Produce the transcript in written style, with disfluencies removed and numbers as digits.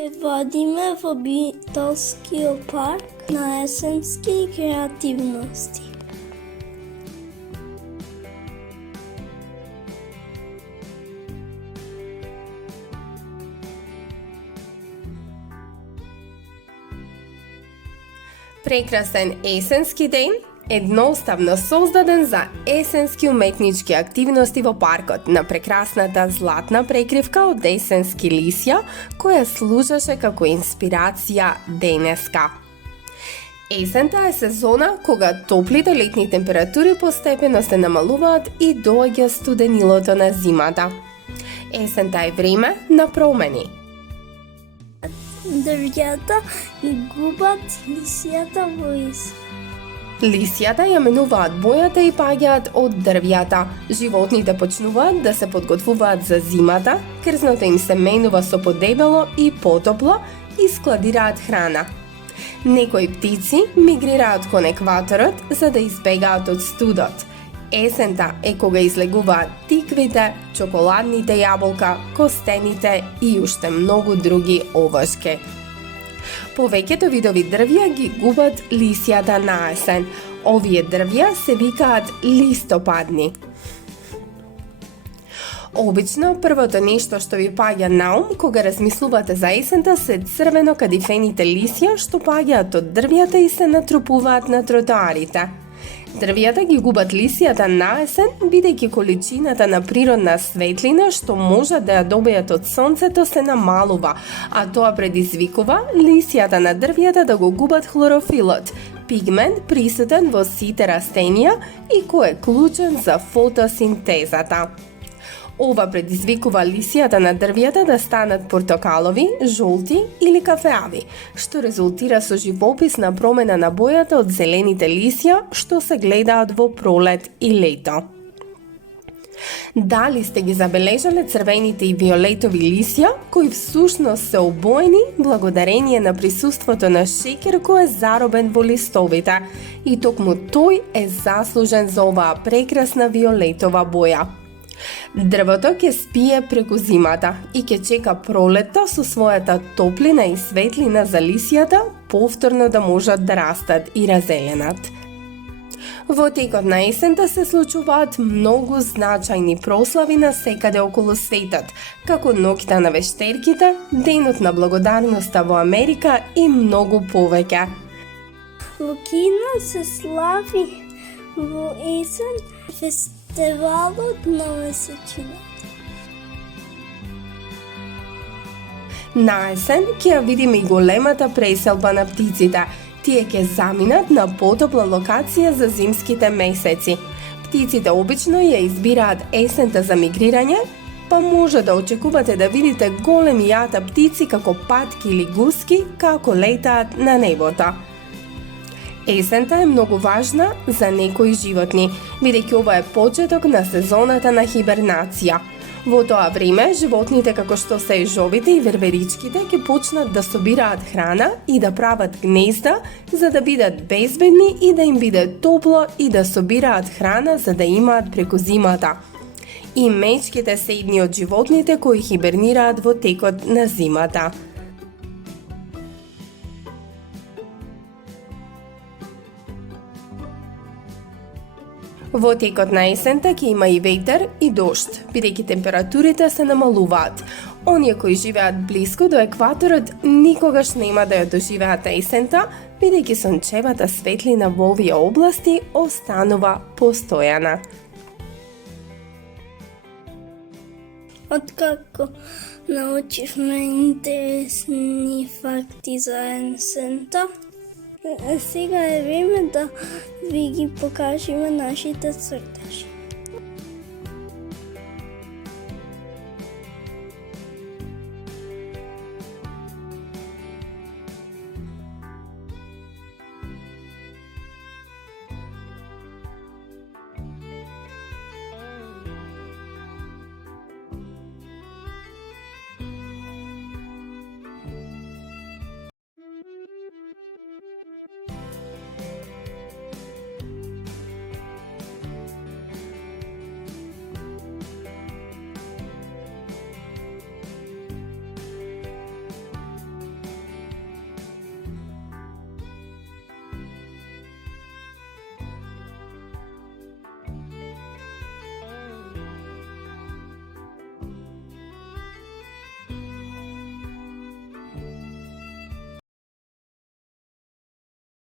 Водиме во Битолскиот парк на есенски креативности. Прекрасен есенски ден, едноставно создаден за есенски уметнички активности во паркот на прекрасната златна прекривка од есенски лисја, која служеше како инспирација денеска. Есента е сезона кога топлите летни температури постепено се намалуваат и доаѓа студенилото на зимата. Есента е време на промени. Дрвјата ги губат лисијата во ис. Лисијата ја менуваат бојата и паѓаат од дрвјата. Животните почнуваат да се подготвуваат за зимата, крзното им се менува со подебело и потопло и складираат храна. Некои птици мигрираат кон екваторот за да избегаат од студот. Есента е кога излегуваат тиквите, чоколадните јаболка, костените и уште многу други овошки. Повеќето видови дрвја ги губат лисијата на есен. Овие дрвја се викаат листопадни. Обично, првото нешто што ви паѓа на ум кога размислувате за есента се црвено кадифените лисја што паѓаат од дрвјата и се натрупуваат на тротоарите. Дрвјата ги губат лисијата на есен, бидејќи количината на природна светлина што може да ја добијат од сонцето се намалува, а тоа предизвикува лисијата на дрвјата да го губат хлорофилот, пигмент присутен во сите растенија и кој е клучен за фотосинтезата. Ова предизвикува лисијата на дрвјата да станат портокалови, жолти или кафеави, што резултира со живописна промена на бојата од зелените лисја што се гледаат во пролет и лето. Дали сте ги забележале црвените и виолетови лисја, кои всушност се обоени благодарение на присуството на шеќер кој е заробен во листовите, и токму тој е заслужен за оваа прекрасна виолетова боја. Дрвото ќе спие преку зимата и ќе чека пролетта со својата топлина и светлина за лисијата повторно да можат да растат и разеленат. Во текот на есента се случуваат многу значајни прослави на секаде околу светот, како ноќта на вештерките, денот на благодарноста во Америка и многу повеќе. Во Кина се слави во есен фестивалот на месечината. На есен ќе ја видиме и големата преселба на птиците. Тие ќе заминат на потопла локација за зимските месеци. Птиците обично ја избираат есента за мигрирање, па може да очекувате да видите големи јата птици како патки или гуски како летаат на небото. Есента е многу важна за некои животни, бидејќи ова е почеток на сезоната на хибернација. Во тоа време, животните како што се ежовите и верверичките ќе почнат да собираат храна и да прават гнезда за да бидат безбедни и да им биде топло и да собираат храна за да имаат преку зимата. И мечките се едни од животните кои хибернираат во текот на зимата. Во текот на есента ќе има и ветер и дожд, бидејќи температурите се намалуваат. Оние кои живеат блиску до екваторот никогаш нема да ја доживеат есента, бидејќи сончевата светлина во овие области останува постојана. Откако научивме интересни факти за есента, сега е време да ви ги покажеме нашите цртежи.